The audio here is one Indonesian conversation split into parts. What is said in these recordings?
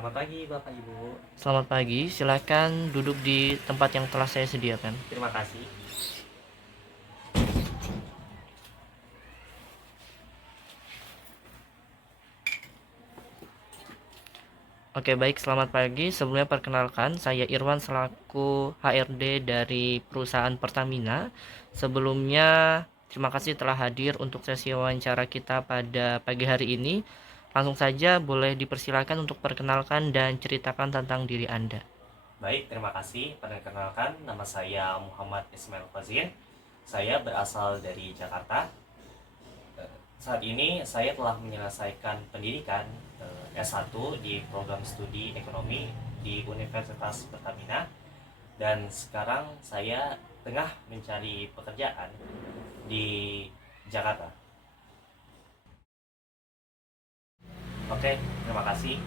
Selamat pagi Bapak Ibu. Selamat pagi, silakan duduk di tempat yang telah saya sediakan. Terima kasih. Oke, baik, selamat pagi. Sebelumnya perkenalkan, saya Irwan selaku HRD dari perusahaan Pertamina. Sebelumnya, terima kasih telah hadir untuk sesi wawancara kita pada pagi hari ini. Langsung saja boleh dipersilakan untuk perkenalkan dan ceritakan tentang diri Anda. Baik, terima kasih. Perkenalkan, nama saya Muhammad Ismail Fazin. Saya berasal dari Jakarta. Saat ini saya telah menyelesaikan pendidikan S1 di program studi ekonomi di Universitas Pertamina, dan sekarang saya tengah mencari pekerjaan di Jakarta. Oke, terima kasih.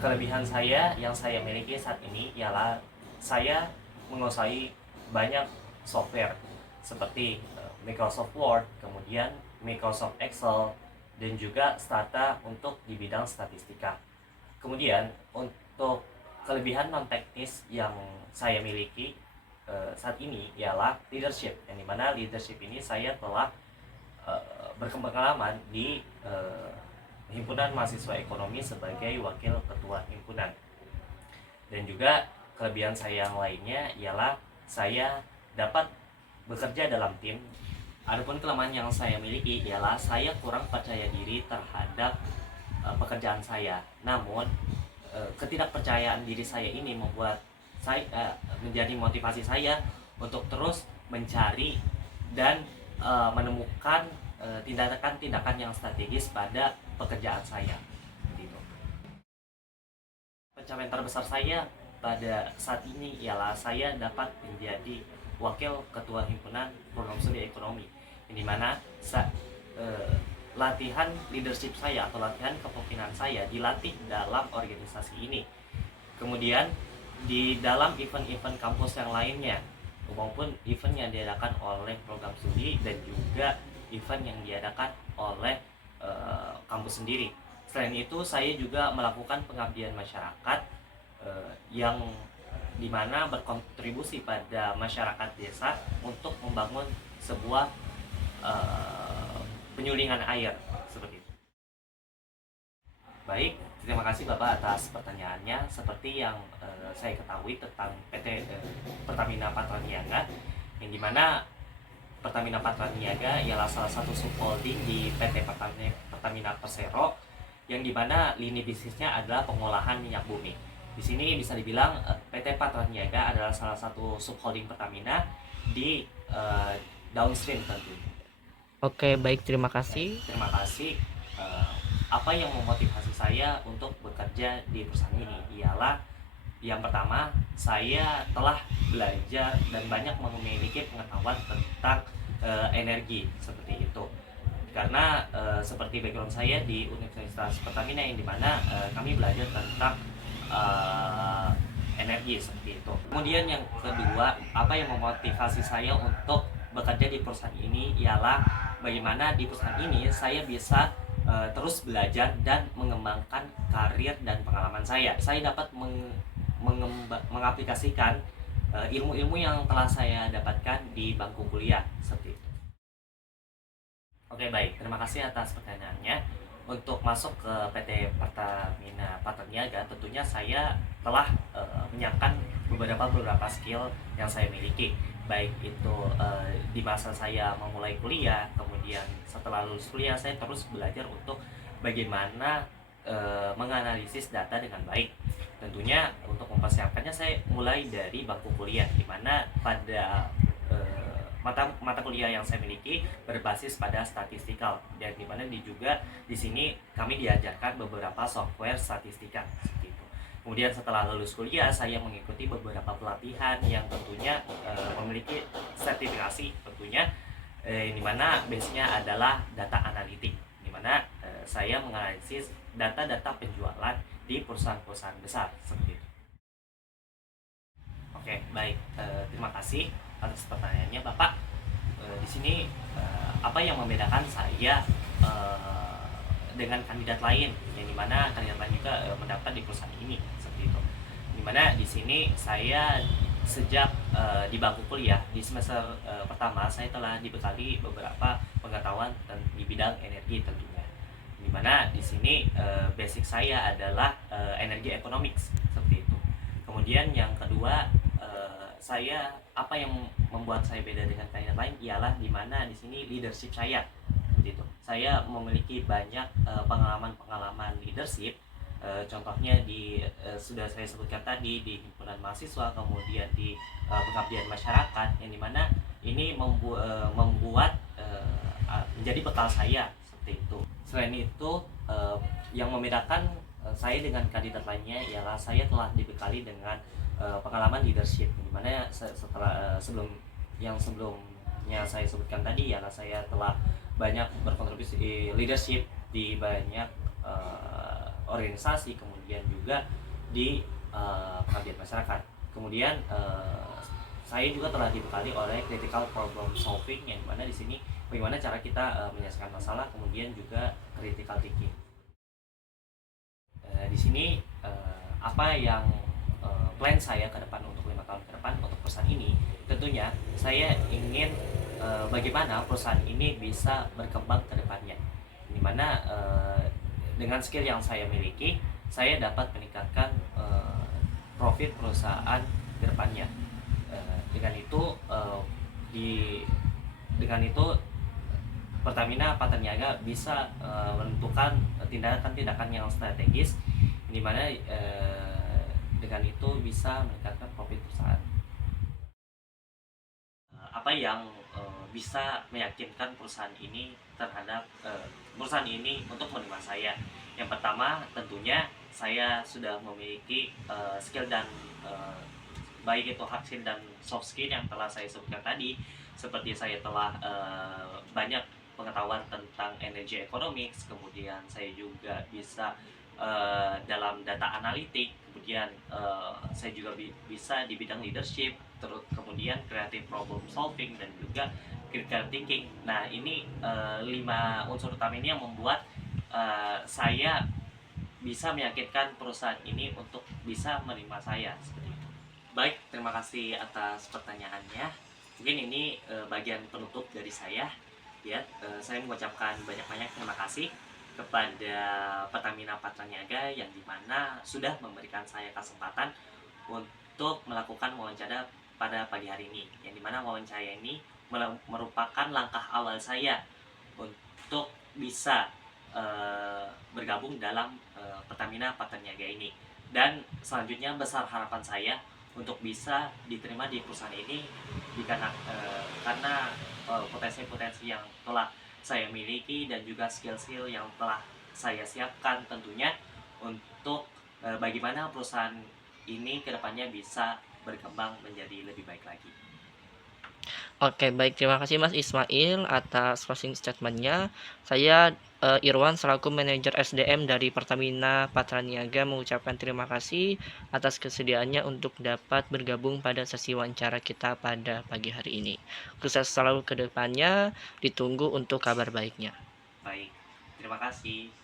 Kelebihan saya yang saya miliki saat ini ialah saya menguasai banyak software seperti Microsoft Word, kemudian Microsoft Excel, dan juga Stata untuk di bidang statistika. Kemudian untuk kelebihan non teknis yang saya miliki saat ini ialah leadership, yang dimana leadership ini saya telah berpengalaman di Himpunan Mahasiswa Ekonomi sebagai wakil ketua himpunan. Dan juga kelebihan saya yang lainnya ialah saya dapat bekerja dalam tim. Adapun kelemahan yang saya miliki ialah saya kurang percaya diri terhadap pekerjaan saya. Namun ketidakpercayaan diri saya ini membuat saya menjadi motivasi saya untuk terus mencari dan menemukan tindakan-tindakan yang strategis pada pekerjaan saya. Gitu. Pencapaian terbesar saya pada saat ini ialah saya dapat menjadi wakil ketua himpunan program studi ekonomi, di mana latihan leadership saya atau latihan kepemimpinan saya dilatih dalam organisasi ini. Kemudian di dalam event-event kampus yang lainnya maupun event yang diadakan oleh program studi dan juga event yang diadakan oleh kampus sendiri. Selain itu saya juga melakukan pengabdian masyarakat yang dimana berkontribusi pada masyarakat desa untuk membangun sebuah penyulingan air seperti itu. Baik, terima kasih Bapak atas pertanyaannya. Seperti yang saya ketahui tentang PT Pertamina Patraniaga, yang dimana Pertamina Patraniaga ialah salah satu subholding di PT Pertamina Persero, yang dimana lini bisnisnya adalah pengolahan minyak bumi. Di sini bisa dibilang PT Patraniaga adalah salah satu subholding Pertamina di downstream tentunya. Oke, baik, terima Baik, kasih. terima kasih. Apa yang memotivasi saya untuk bekerja di perusahaan ini ialah yang pertama, saya telah belajar dan banyak memiliki pengetahuan tentang energi seperti itu. Karena seperti background saya di Universitas Pertamina, yang dimana kami belajar tentang energi seperti itu. Kemudian yang kedua, apa yang memotivasi saya untuk bekerja di perusahaan ini ialah bagaimana di perusahaan ini saya bisa terus belajar dan mengembangkan karir dan pengalaman saya. Saya dapat mengaplikasikan ilmu-ilmu yang telah saya dapatkan di bangku kuliah seperti itu. Oke, baik, terima kasih atas pertanyaannya. Untuk masuk ke PT Pertamina Patraniaga, tentunya saya telah menyiapkan beberapa skill yang saya miliki, baik itu di masa saya memulai kuliah, kemudian setelah lulus kuliah saya terus belajar untuk bagaimana menganalisis data dengan baik. Tentunya untuk mempersiapkannya saya mulai dari bangku kuliah, di mana pada mata kuliah yang saya miliki berbasis pada statistikal, dan dimana di sini kami diajarkan beberapa software statistika seperti itu. Kemudian setelah lulus kuliah saya mengikuti beberapa pelatihan yang tentunya memiliki sertifikasi tentunya, dimana base-nya adalah data analitik, dimana saya menganalisis data-data penjualan di perusahaan-perusahaan besar seperti itu. Oke, baik. Terima kasih atas pertanyaannya, Bapak. Di sini apa yang membedakan saya dengan kandidat lain, yang dimana kandidat lain juga mendaftar di perusahaan ini seperti itu. Dimana di sini saya sejak di bangku kuliah di semester pertama saya telah dibekali beberapa pengetahuan di bidang energi tentunya. Dimana di sini basic saya adalah energi economics seperti itu. Kemudian yang kedua, saya apa yang membuat saya beda dengan kandidat lain ialah dimana di sini leadership saya gitu. Saya memiliki banyak pengalaman leadership. Contohnya sudah saya sebutkan tadi di himpunan mahasiswa, kemudian di pengabdian masyarakat, yang dimana ini membuat menjadi bekal saya seperti itu. Selain itu, yang membedakan saya dengan kandidat lainnya ialah saya telah dibekali dengan pengalaman leadership, dimana setelah sebelumnya saya sebutkan tadi ialah saya telah banyak berkontribusi leadership di banyak organisasi, kemudian juga di pengabdian masyarakat. Kemudian saya juga telah dibekali oleh critical problem solving, yang mana di sini bagaimana cara kita menyelesaikan masalah, kemudian juga critical thinking. Di sini apa yang plan saya ke depan untuk 5 tahun ke depan untuk perusahaan ini, tentunya saya ingin bagaimana perusahaan ini bisa berkembang ke depannya, dimana dengan skill yang saya miliki saya dapat meningkatkan profit perusahaan ke depannya. Dengan itu Pertamina Patraniaga bisa menentukan tindakan-tindakan yang strategis, di mana dengan itu bisa meningkatkan profit perusahaan. Apa yang bisa meyakinkan perusahaan ini untuk menerima saya? Yang pertama, tentunya saya sudah memiliki skill dan baik itu hard skill dan soft skill yang telah saya sebutkan tadi, seperti saya telah banyak pengetahuan tentang energy economics, kemudian saya juga bisa dalam data analitik, kemudian saya juga bisa di bidang leadership, terus kemudian creative problem solving, dan juga critical thinking. Nah, ini 5 unsur utama ini yang membuat saya bisa meyakinkan perusahaan ini untuk bisa menerima saya seperti itu. Baik, terima kasih atas pertanyaannya. Mungkin ini bagian penutup dari saya. Ya, saya mengucapkan banyak-banyak terima kasih kepada Pertamina Patraniaga yang dimana sudah memberikan saya kesempatan untuk melakukan wawancara pada pagi hari ini, yang dimana wawancara ini merupakan langkah awal saya untuk bisa bergabung dalam Pertamina Patraniaga ini. Dan selanjutnya besar harapan saya untuk bisa diterima di perusahaan ini karena potensi-potensi yang telah saya miliki dan juga skill-skill yang telah saya siapkan tentunya untuk bagaimana perusahaan ini kedepannya bisa berkembang menjadi lebih baik lagi. Oke, baik. Terima kasih Mas Ismail atas closing statement-nya. Saya Irwan selaku manajer SDM dari Pertamina Patraniaga mengucapkan terima kasih atas kesediaannya untuk dapat bergabung pada sesi wawancara kita pada pagi hari ini. Sukses selalu ke depannya, ditunggu untuk kabar baiknya. Baik, terima kasih.